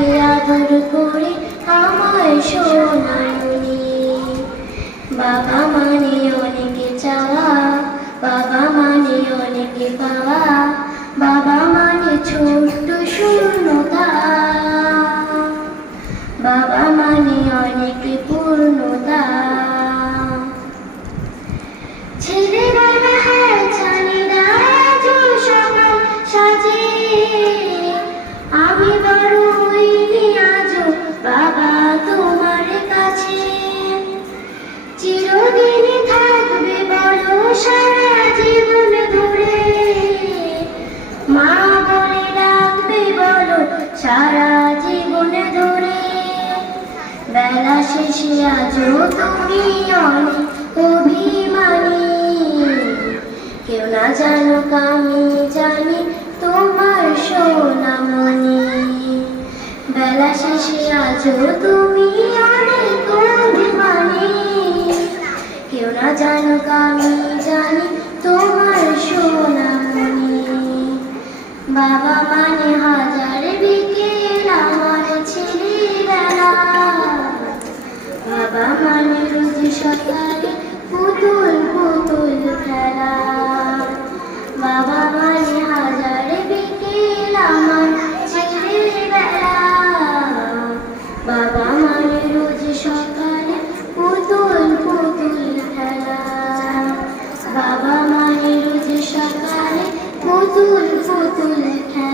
ডাকে আদর করে আমায় সোনামণি। বাবা মানে অনেকে চাওয়া, বাবা মানে অনেকে পাওয়া, বাবা মানে ছোট্ট শূন্যতা, বাবা মানে অনেকে পূর্ণতা। ছেলেবেলা হ্যাঁ জানি না আজ সকাল সাজে, আমি বড় হইনি আজ বাবা তোমার কাছে। চিরদিনই থাকবে বলো সারা জীবন ধরে, মা বলে ডাকবে বলো সারা জীবন ধরে। বেলা শেষে আজও তুমি অনেক অভিমানী, কেউ না জানুক আমি জানি তোমার সোনামণি। বেলা শেষে আজও তুমি অনেক অভিমানী, কেউ না জানুক আমি জানি তোমার সোনামণি। বাবা মানে হাজার বিকেল আমার ছেলেবেলা, বাবা মানে রোজ সকালে পুতুল পুতুল খেলা। বাবা মানে হাজার বিকেল আমার ছেলেবেলা, বাবা মানে রোজ সকালে পুতুল পুতুল খেলা। বাবা মানে রোজ সকালে পুতুল পুতুল খেলা।